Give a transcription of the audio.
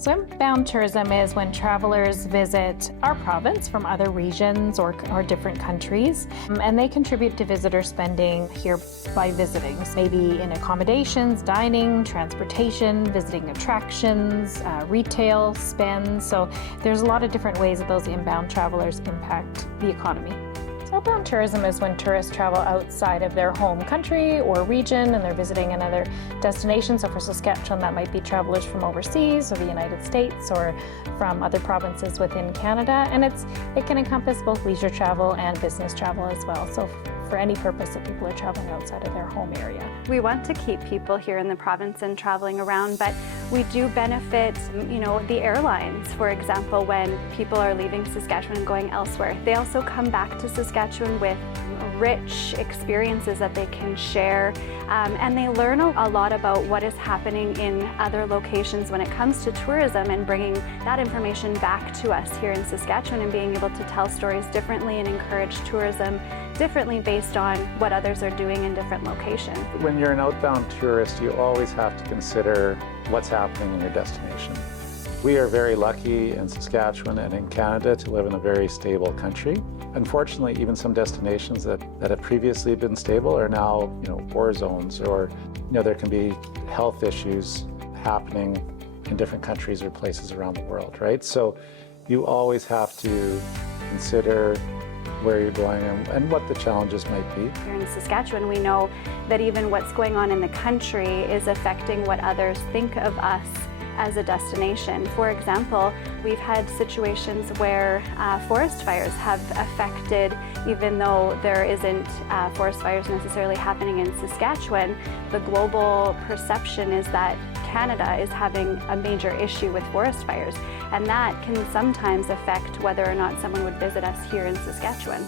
So inbound tourism is when travelers visit our province from other regions or different countries, and they contribute to visitor spending here by visiting, maybe in accommodations, dining, transportation, visiting attractions, retail spend. So there's a lot of different ways that those inbound travelers impact the economy. Outbound tourism is when tourists travel outside of their home country or region and they're visiting another destination. So for Saskatchewan, that might be travelers from overseas or the United States or from other provinces within Canada. And it can encompass both leisure travel and business travel as well. So for any purpose that people are traveling outside of their home area. We want to keep people here in the province and traveling around, but we do benefit, the airlines, for example, when people are leaving Saskatchewan and going elsewhere. They also come back to Saskatchewan with rich experiences that they can share, and they learn a lot about what is happening in other locations when it comes to tourism, and bringing that information back to us here in Saskatchewan and being able to tell stories differently and encourage tourism differently based on what others are doing in different locations. When you're an outbound tourist, you always have to consider what's happening in your destination. We are very lucky in Saskatchewan and in Canada to live in a very stable country. Unfortunately, even some destinations that have previously been stable are now, war zones, or, there can be health issues happening in different countries or places around the world, right? So you always have to consider where you're going and what the challenges might be. Here in Saskatchewan, we know that even what's going on in the country is affecting what others think of us as a destination. For example, we've had situations where forest fires have affected, even though there isn't forest fires necessarily happening in Saskatchewan, the global perception is that Canada is having a major issue with forest fires, and that can sometimes affect whether or not someone would visit us here in Saskatchewan.